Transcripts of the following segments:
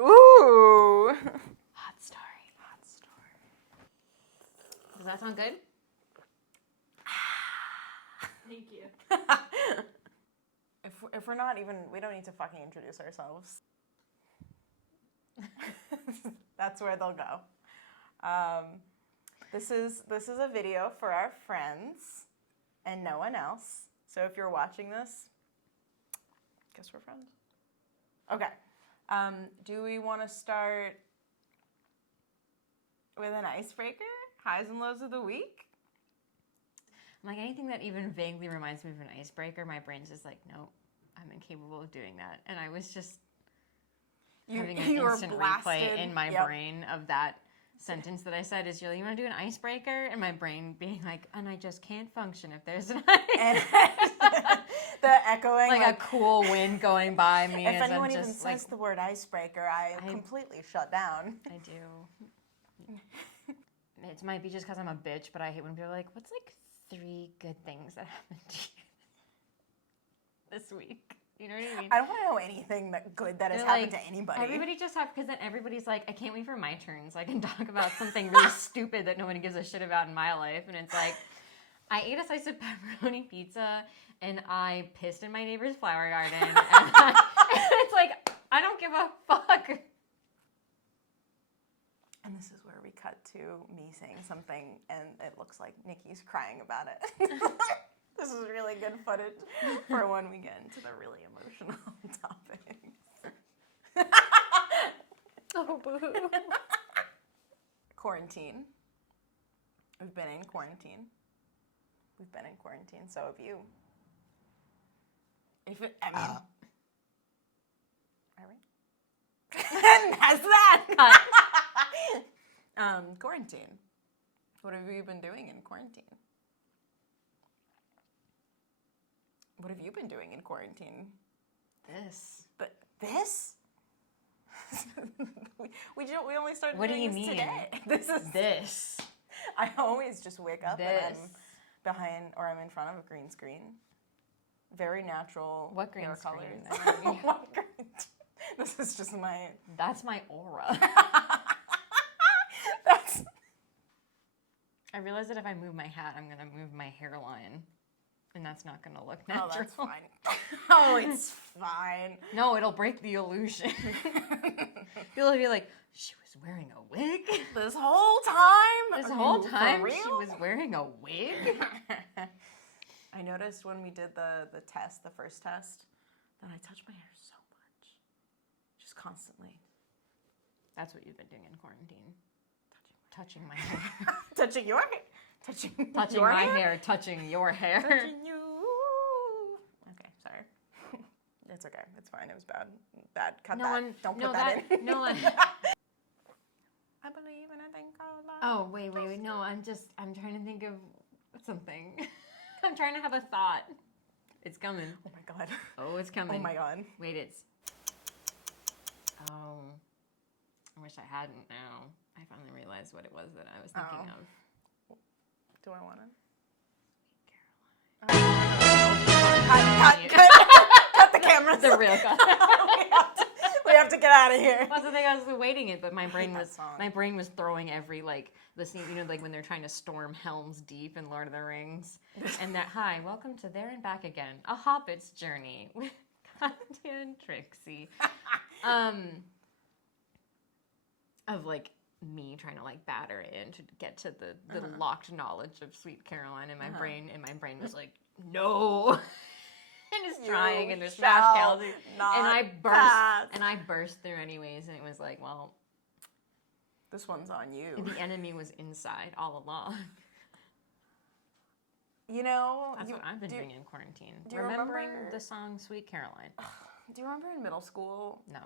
Ooh. Hot story. Does that sound good? Thank you. If we're not even, we don't need to fucking introduce ourselves. That's where they'll go. This is a video for our friends and no one else. So if you're watching this, guess we're friends. Okay. Do we want to start with an icebreaker? Highs and lows of the week? Like anything that even vaguely reminds me of an icebreaker, my brain's just like, nope, I'm incapable of doing that. And I was just having an instant replay in my brain of that sentence that I said is, Julie, you want to do an icebreaker? And my brain being like, and I just can't function if there's an icebreaker. The echoing. Like a cool wind going by me. If anyone even says the word icebreaker, I completely shut down. I do. It might be just because I'm a bitch, but I hate when people are like, what's like 3 good things that happened to you this week? You know what I mean? I don't want to know anything good that has happened to anybody. Everybody just because then everybody's like, I can't wait for my turn so I can talk about something really stupid that nobody gives a shit about in my life. And it's like, I ate a slice of pepperoni pizza and I pissed in my neighbor's flower garden. And it's like, I don't give a fuck. And this is where we cut to me saying something and it looks like Nikki's crying about it. This is really good footage for when we get into the really emotional topics. Oh, boo. Quarantine. We've been in quarantine. So have you. Are we? And that's that. Quarantine. What have you been doing in quarantine? What have you been doing in quarantine? This. But this? we only started What do doing you this mean? Today. This is this. I always just wake up and I'm This. behind or I'm in front of a green screen. Very natural. What green hair screen? colors. What green? This is just my. That's my aura. That's. I realize that if I move my hat, I'm going to move my hairline. And that's not going to look natural. Oh, that's fine. Oh, it's fine. No, it'll break the illusion. People will be like, she was wearing a wig? This whole time? This whole For time real? she was wearing a wig? I noticed when we did the test, the first test, that I touched my hair so much. Just constantly. That's what you've been doing in quarantine. Touching my hair. Touching your hair? Touching your my hair, touching your hair. Touching you. Okay, sorry. It's okay. It's fine. It was bad. Cut that. Don't put that in. No one. I believe in a thing called love. Oh, wait. No, I'm trying to think of something. I'm trying to have a thought. It's coming. Oh my god. Oh, it's coming. Oh my god. Wait, it's... Oh. I wish I hadn't now. I finally realized what it was that I was thinking of. Do I want Cut. Cut the camera. The real cut. we have to get out of here. Well, that's the thing. I was waiting it, but my brain was throwing every the scene, like when they're trying to storm Helm's Deep in Lord of the Rings, and that hi, welcome to There and Back Again, a Hobbit's journey with Katya and Trixie, of like me trying to like batter in to get to the locked knowledge of Sweet Caroline, and my brain was like no. And it's trying, and there's smash Kelsey, and I burst through anyways, and it was like, well, this one's on you. The enemy was inside all along. You know, that's what I've been doing in quarantine. Do you Remembering the song "Sweet Caroline"? Do you remember in middle school? No.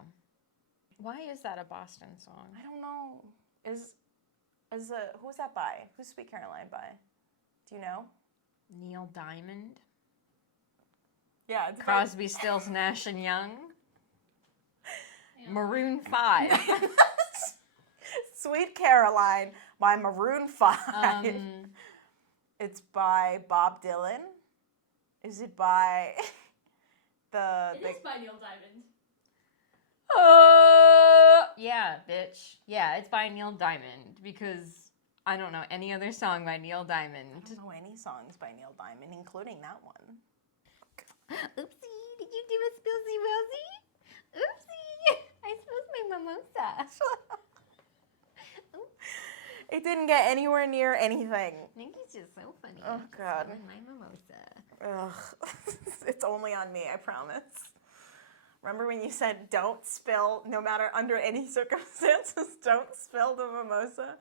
Why is that a Boston song? I don't know. Who's that by? Who's Sweet Caroline by? Do you know? Neil Diamond. Yeah, it's Crosby, Stills, Nash and Young. Yeah. Maroon 5. Sweet Caroline by Maroon 5. It's by Bob Dylan. Is it by It is by Neil Diamond. Oh. Yeah, bitch. Yeah, it's by Neil Diamond because I don't know any other song by Neil Diamond. I don't know any songs by Neil Diamond, including that one. Oopsie, did you do a spillsy willsy? Oopsie, I spilled my mimosa. It didn't get anywhere near anything. Nikki's just so funny. Oh, God. Spilling my mimosa. Ugh. It's only on me, I promise. Remember when you said don't spill, no matter under any circumstances, don't spill the mimosa?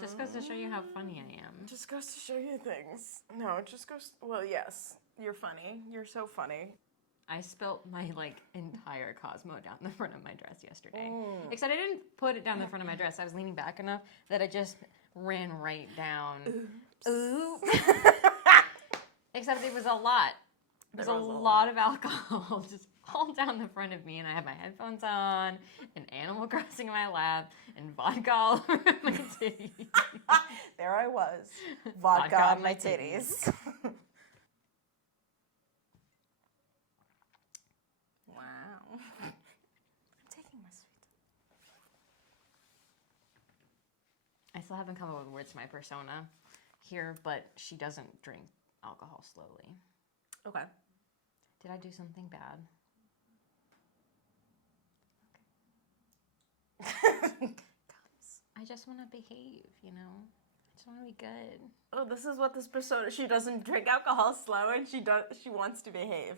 Just goes to show you how funny I am. Just goes to show you things. No, it just goes, well, yes, you're funny. You're so funny. I spilt my, entire Cosmo down the front of my dress yesterday. Except I didn't put it down the front of my dress. I was leaning back enough that it just ran right down. Oops. Except it was a lot. There's a lot of alcohol just all down the front of me, and I had my headphones on, and Animal Crossing in my lap, and vodka all over my titties. There I was. Vodka on my titties. Wow. I'm taking my sweet. I still haven't come up with words to my persona here, but she doesn't drink alcohol slowly. Okay. Did I do something bad? Okay. I just want to behave, you know? I just want to be good. Oh, this is what this persona, she doesn't drink alcohol slow and she wants to behave.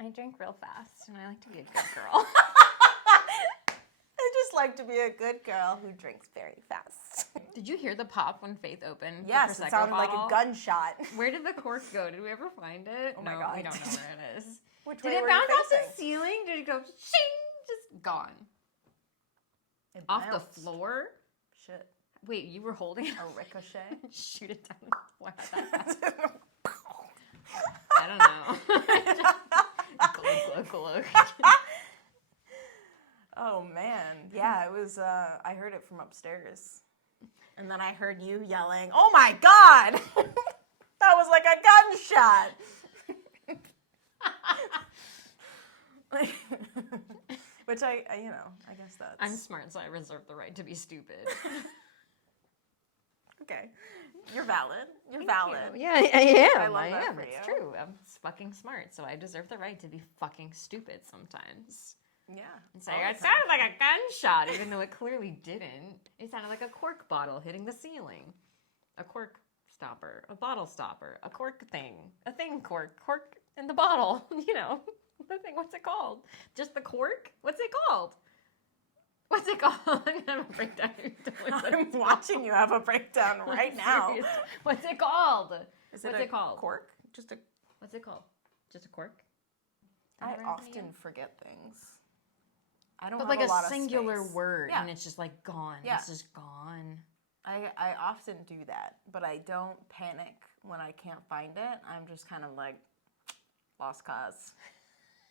I drink real fast and I like to be a good girl. I just like to be a good girl who drinks very fast. Did you hear the pop when Faith opened? Yes, the it sounded bottle? like a gunshot. Where did the cork go? Did we ever find it? Oh my no, God. we don't know where it is. Which Did way it were bounce you off the facing? ceiling? Did it go shing? Just gone. It Off the bounced. floor? Shit. Wait, you were holding it? A ricochet? Shoot it down. Why that fast? I don't know. Glug, glug, glug. Oh man, yeah, it was, I heard it from upstairs. And then I heard you yelling, "Oh my God!" That was like a gunshot. Which I guess that's... I'm smart, so I reserve the right to be stupid. Okay. You're valid. You're Thank valid. you. Yeah, I am. I love that am. for It's you. true. I'm fucking smart, so I deserve the right to be fucking stupid sometimes. Yeah. And say, it sounded like a gunshot, even though it clearly didn't. It sounded like a cork bottle hitting the ceiling. A cork stopper. A bottle stopper. A cork thing. A thing cork. Cork in the bottle. You know, the thing. What's it called? Just the cork? What's it called? What's it called? I'm going to have a breakdown. I'm watching you have a breakdown right now. Serious. What's it called? What's it called? Cork? Just a... What's it called? Just a cork? I Never happened to often you? forget things. I don't But have like a lot a of singular space. word, Yeah. and it's just like gone. Yeah. It's just gone. I often do that, but I don't panic when I can't find it. I'm just kind of like, lost cause.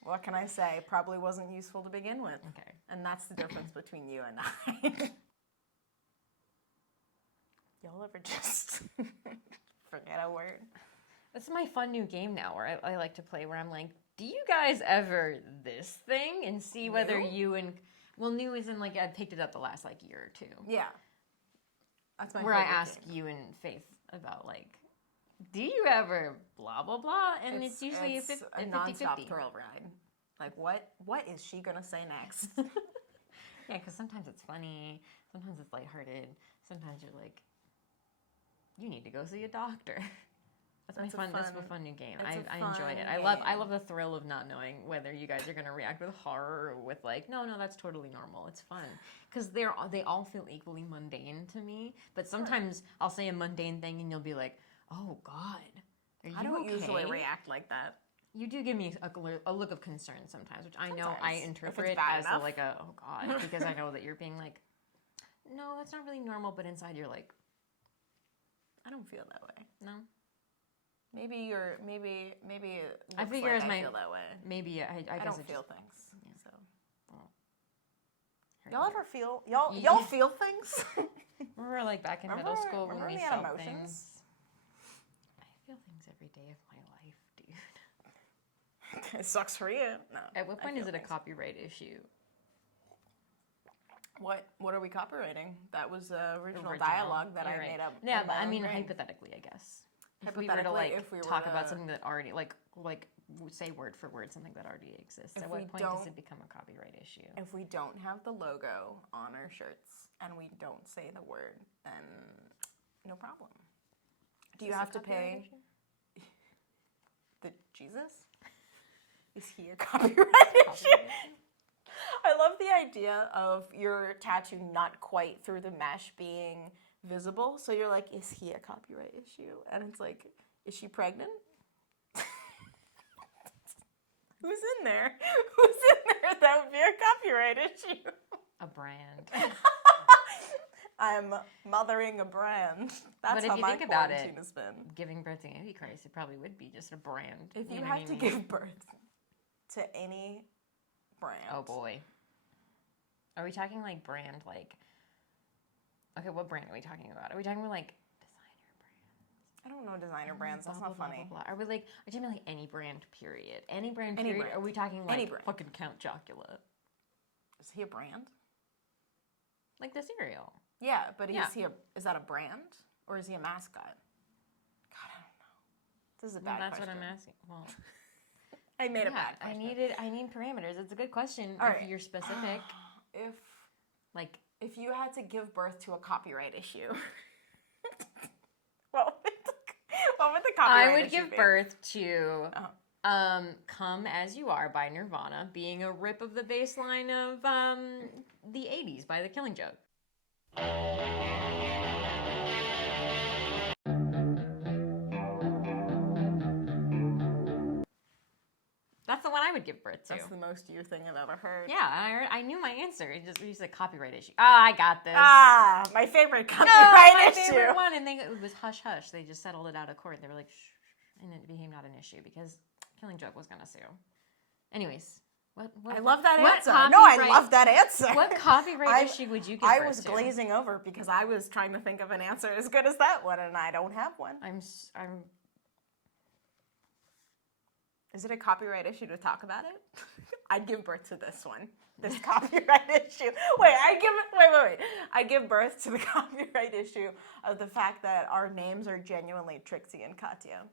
What can I say? Probably wasn't useful to begin with. Okay. And that's the difference between you and I. Y'all ever just forget a word? This is my fun new game now where I like to play where I'm like, do you guys ever this thing? And see whether New? you and... Well, new is in like, I picked it up the last like year or two. Yeah. That's my Where I favorite ask game. you and Faith about like, do you ever blah, blah, blah? And it's usually it's a a 50-50. nonstop thrill ride. Like, what is she going to say next? Yeah, because sometimes it's funny. Sometimes it's lighthearted. Sometimes you're like, you need to go see a doctor. That's a fun new game. I enjoy it. I love the thrill of not knowing whether you guys are gonna react with horror or with like, no, that's totally normal. It's fun because they all feel equally mundane to me. But sometimes I'll say a mundane thing and you'll be like, oh God, are you I don't okay? usually react like that. You do give me a look of concern sometimes, which I know I Sometimes. interpret If it's bad as enough. like a, oh God, because I know that you're being like, no, that's not really normal, but inside you're like, I don't feel that way. no. Maybe it looks I figure like as I my feel that way. maybe I I guess don't it feel just, things. Yeah. So Here, y'all here. ever feel y'all Yeah. feel things? Remember like back in middle Remember- school when remember we we had felt emotions? things? I feel things every day of my life, dude. It sucks for you. No. At what point is it a copyright issue? What are we copyrighting? That was the original dialogue that I made up. Yeah, but I mean, hypothetically, I guess. If we were to talk about something that already, like say word for word something that already exists, at what point does it become a copyright issue? If we don't have the logo on our shirts and we don't say the word, then no problem. Do you have to pay the Jesus? Is he a copyright issue? I love the idea of your tattoo not quite through the mesh being visible. So you're like, is he a copyright issue? And it's like, is she pregnant? Who's in there? Who's in there? That would be a copyright issue. A brand. I'm mothering a brand. That's but if how you my think about quarantine it, has been. Giving birth to Antichrist, it probably would be just a brand. If you had to give birth to any brand. Oh boy. Are we talking like brand like... Okay, what brand are we talking about? Are we talking about like designer brands? I don't know designer brands. That's not funny. Blah, blah, blah. Are we talking about like any brand period? Any brand period? Brand. Are we talking like fucking Count Chocula? Is he a brand? Like the cereal. Yeah, but is that a brand? Or is he a mascot? God, I don't know. This is a bad question. That's what I'm asking. Well... I made a bad question. I need parameters. It's a good question if you're specific. If you had to give birth to a copyright issue, what would the copyright issue I would give birth to Come As You Are by Nirvana, being a rip of the bass line of the 80s by The Killing Joke. That's the one I would give birth to. That's the most you thing I've ever heard. Yeah, I knew my answer. It just a copyright issue. I got this. My favorite copyright issue. My favorite one, and it was hush hush. They just settled it out of court. They were like, shh, and it became not an issue because Killing Joke was gonna sue. Anyways, what I love that answer. No, I love that answer. What copyright issue would you give birth to? I was glazing over because I was trying to think of an answer as good as that one, and I don't have one. Is it a copyright issue to talk about it? I'd give birth to this one. This copyright issue. Wait. I give birth to the copyright issue of the fact that our names are genuinely Trixie and Katya.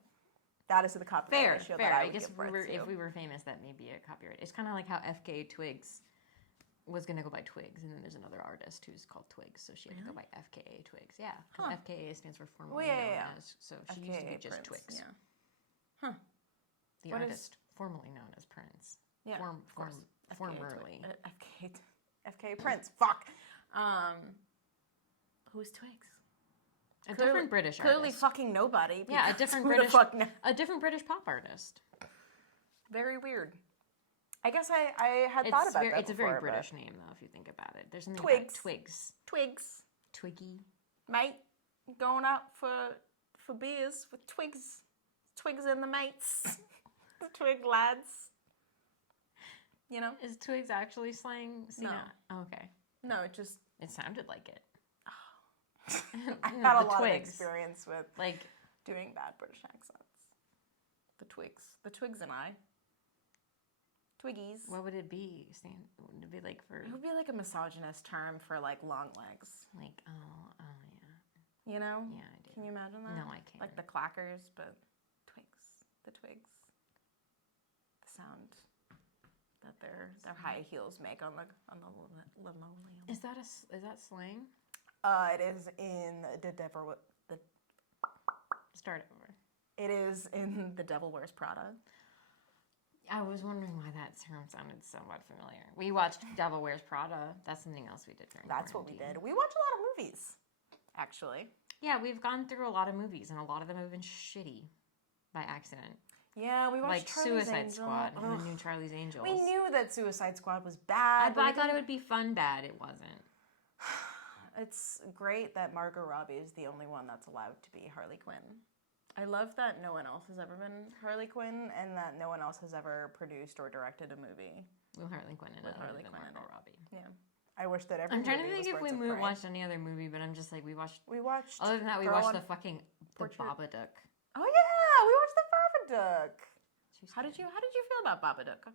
That is the copyright issue that I would give birth to. If we were famous, that may be a copyright. It's kind of like how FKA Twigs was going to go by Twigs, and then there's another artist who's called Twigs, so she had to go by FKA Twigs. Yeah, FKA stands for formerly known as, so she used to be just Twigs. Yeah. Huh. The artist formerly known as Prince. Yeah, formerly. FKA Prince. Fuck. Who's Twigs? A different British artist. Clearly fucking nobody. Yeah, a different British pop artist. Very weird. I guess I had thought about that It's a very British name, though, if you think about it. There's something Twigs. About Twigs. Twigs. Twiggy. Mate, going out for beers with Twigs. Twigs and the mates. The Twig lads. You know? Is Twigs actually slang? No. Oh, okay. No, it sounded like it. I had a lot of experience with doing bad British accents. The Twigs and I. Twiggies. What would it be? Would it be like for? It would be like a misogynist term for like long legs. Like yeah. You know? Yeah, I do. Can you imagine that? No, I can't. Like the clackers, but Twigs. The Twigs. The sound that their high heels make on the linoleum. Is that slang? It is in the Devil. Start over. It is in The Devil Wears Prada. I was wondering why that term sounded somewhat familiar. We watched Devil Wears Prada. That's something else we did during That's what we did. We watched a lot of movies, actually. Yeah, we've gone through a lot of movies, and a lot of them have been shitty by accident. Yeah, we watched like Charlie's Suicide Angel. Squad and the new Charlie's Angels. We knew that Suicide Squad was bad. But I thought it would be fun bad. It wasn't. It's great that Margot Robbie is the only one that's allowed to be Harley Quinn. I love that no one else has ever been Harley Quinn and that no one else has ever produced or directed a movie. With Harley Quinn in it. Margot Robbie. Yeah. I wish that every I'm trying movie to think was if we Birds of Prey. watched any other movie, but I'm just like, we watched... Other than that, we Girl watched on the Babadook. Oh yeah! We watched the Babadook! Did How did you feel about Babadook?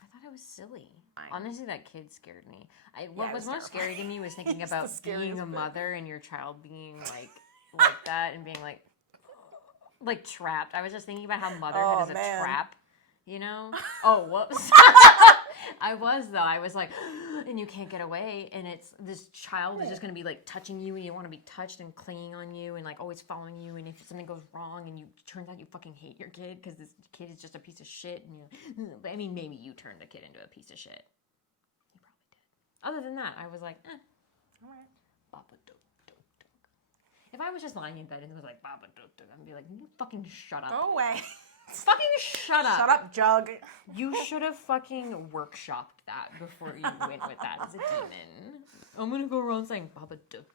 I thought it was silly. Fine. Honestly, that kid scared me. What was most terrifying. scary to me was thinking He's about the scariest being a bit. mother and your child being like that and being like trapped. I was just thinking about how motherhood is a trap, you know? Oh, whoops. I was though. I was like, and you can't get away, and it's this child is just gonna be like touching you, and you want to be touched and clinging on you, and like always following you. And if something goes wrong, and turns out you fucking hate your kid because this kid is just a piece of shit, and I mean, maybe you turned the kid into a piece of shit. You probably did. Other than that, I was like, all right, Babadook. If I was just lying in bed and it was like Babadook, I'd be like, you fucking shut up. Go away. Fucking shut up. Shut up, Jug. You should have fucking workshopped that before you went with that as a demon. I'm gonna go around saying Babadook.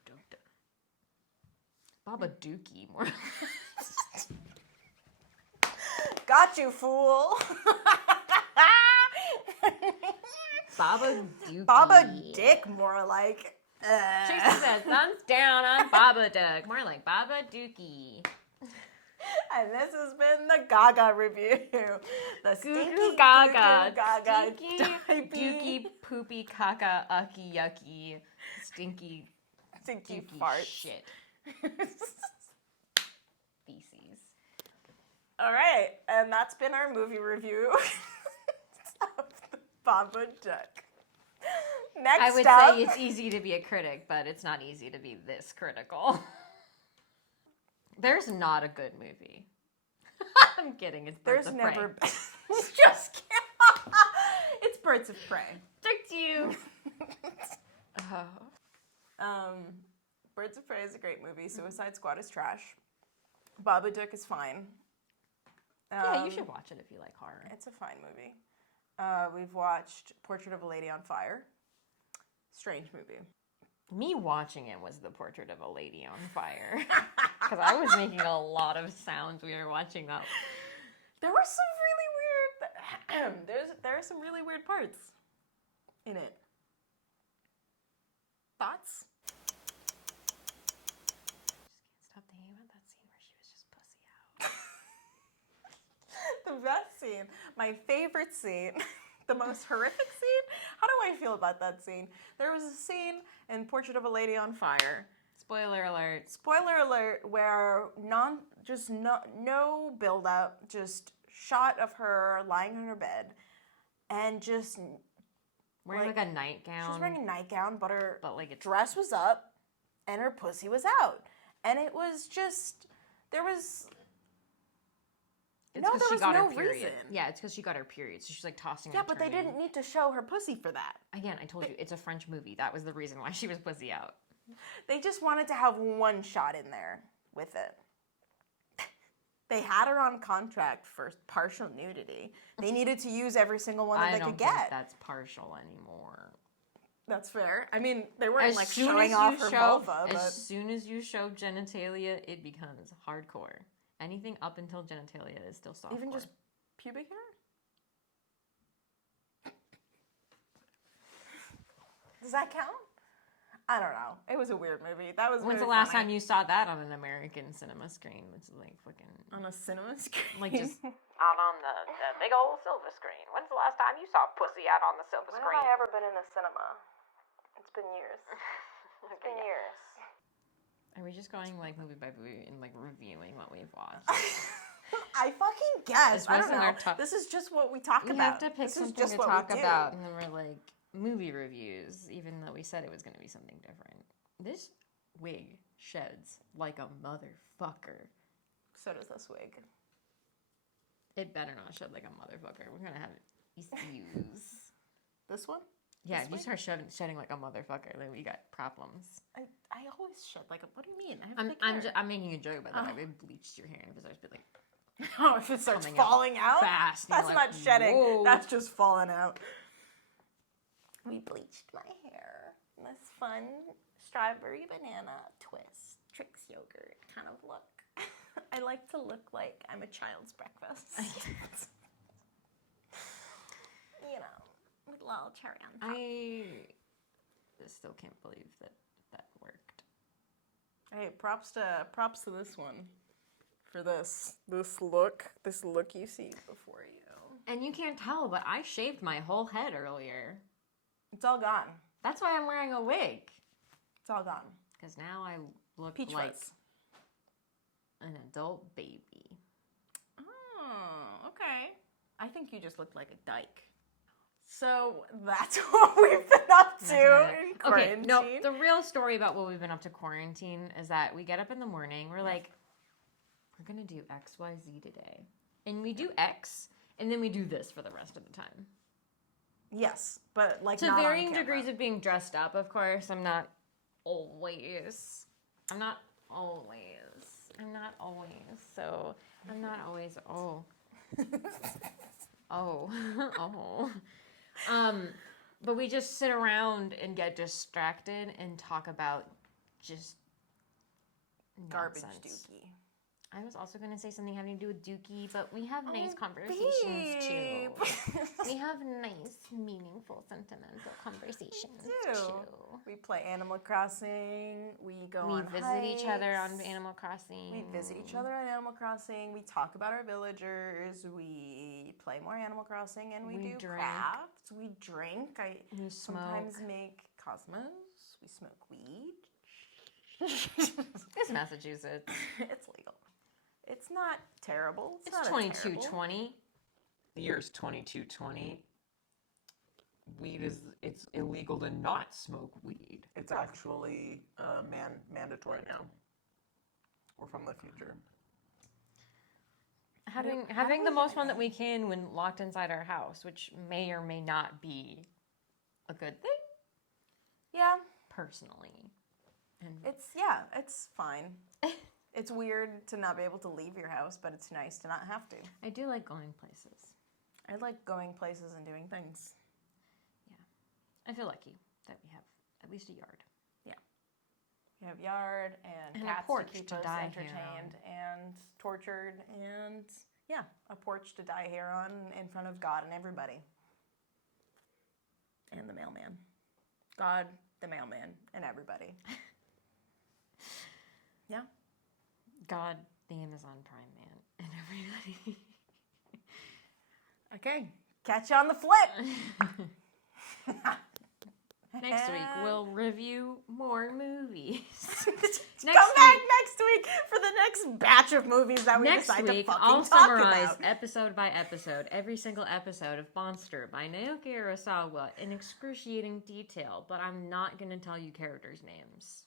Babadookie, more. Got you, fool. Babadookie. Baba Dick, more like. Tracy says, thumbs down on Babadook. More like Babadookie. And this has been the Gaga review. The stinky Gaga. Gaga. Dookie, poopy, caca, ucky, yucky, stinky fart shit. Feces. All right, and that's been our movie review of the Babadook. Next I would up, say it's easy to be a critic, but it's not easy to be this critical. There's not a good movie. I'm kidding. It's Birds of Prey. There's never been. Just kidding. It's Birds of Prey. Tricked you. Birds of Prey is a great movie. Suicide Squad is trash. Babadook is fine. Yeah, you should watch it if you like horror. It's a fine movie. We've watched Portrait of a Lady on Fire. Strange movie. Me watching it was the Portrait of a Lady on Fire. Because I was making a lot of sounds we were watching that. There were some really weird... there are some really weird parts in it. Thoughts? Just can't stop thinking about that scene where she was just pussy out. The best scene. My favorite scene. The most horrific scene? How do I feel about that scene? There was a scene in Portrait of a Lady on Fire. Spoiler alert. Spoiler alert, where no build up, just shot of her lying on her bed and just wearing like a nightgown. She was wearing a nightgown, but her like dress was up and her pussy was out. And it was just there was no reason. Yeah, it's because she got her period, so she's like tossing. Yeah, but they didn't need to show her pussy for that. Again, I told you it's a French movie. That was the reason why she was pussy out. They just wanted to have one shot in there with it. They had her on contract for partial nudity. They needed to use every single one that they could get. I don't think that's partial anymore. That's fair. I mean, they weren't like showing off her vulva. But as soon as you show genitalia, it becomes hardcore. Anything up until genitalia is still softcore. Even just pubic hair? Does that count? I don't know. It was a weird movie. That was. When's the last time you saw that on an American cinema screen? It's like fucking on a cinema screen, like just out on the big old silver screen. When's the last time you saw pussy out on the silver screen? When have I ever been in a cinema? It's been years. It's been years. Are we just going like movie by movie and like reviewing what we've watched? I fucking guess. I don't know. This is just what we talk about. We have to pick something to talk about, and then we're like movie reviews, even though we said it was going to be something different. This wig sheds like a motherfucker. So does this wig. It better not shed like a motherfucker. We're going to have issues. This one? Yeah, if you start shedding like a motherfucker, then we got problems. I always shed like a... What do you mean? I'm making a joke about that. I bleached your hair, and if it starts to be like... Oh, if it starts falling out? Fast. That's not shedding. Whoa. That's just falling out. We bleached my hair. This fun strawberry banana twist, Trix yogurt kind of look. I like to look like I'm a child's breakfast. You know, with a little cherry on top. I still can't believe that worked. Hey, props to this one for this look you see before you. And you can't tell, but I shaved my whole head earlier. It's all gone. That's why I'm wearing a wig. It's all gone. Because now I look Peach like fuzz. an adult baby. Oh, okay. I think you just looked like a dyke. So that's what we've been up to in quarantine. Okay, no, the real story about what we've been up to quarantine is that we get up in the morning, we're like, we're going to do X, Y, Z today. And we do X, and then we do this for the rest of the time. Yes, but like to not varying on camera. degrees of being dressed up, of course. I'm not always. So I'm not always. But we just sit around and get distracted and talk about just garbage nonsense. dookie. I was also going to say something having to do with Dookie, but we have nice conversations too. We have nice, meaningful, sentimental conversations too. We play Animal Crossing. We visit hikes. each other on Animal Crossing. We visit each other on Animal Crossing. We talk about our villagers. We play more Animal Crossing, and we do drink. crafts. We drink. We sometimes smoke. make cosmos. We smoke weed. It's Massachusetts. It's legal. It's not terrible. It's 2220. The year's 2220. It's illegal to not smoke weed. It's actually mandatory now. We're from the future. Having the most fun that we can when locked inside our house, which may or may not be a good thing. Yeah. Personally. And It's fine. It's weird to not be able to leave your house, but it's nice to not have to. I do like going places. I like going places and doing things. Yeah. I feel lucky that we have at least a yard. Yeah. We have yard and a cats porch to keep to us die entertained and tortured and, a porch to die here on in front of God and everybody. And the mailman. God, the mailman, and everybody. Yeah. God, the Amazon Prime man, and everybody. Okay. Catch you on the flip. Next week, we'll review more movies. Come back next week for the next batch of movies that we decide to fucking I'll talk summarize about. episode by episode, every single episode of Monster by Naoki Urasawa in excruciating detail, but I'm not going to tell you characters' names.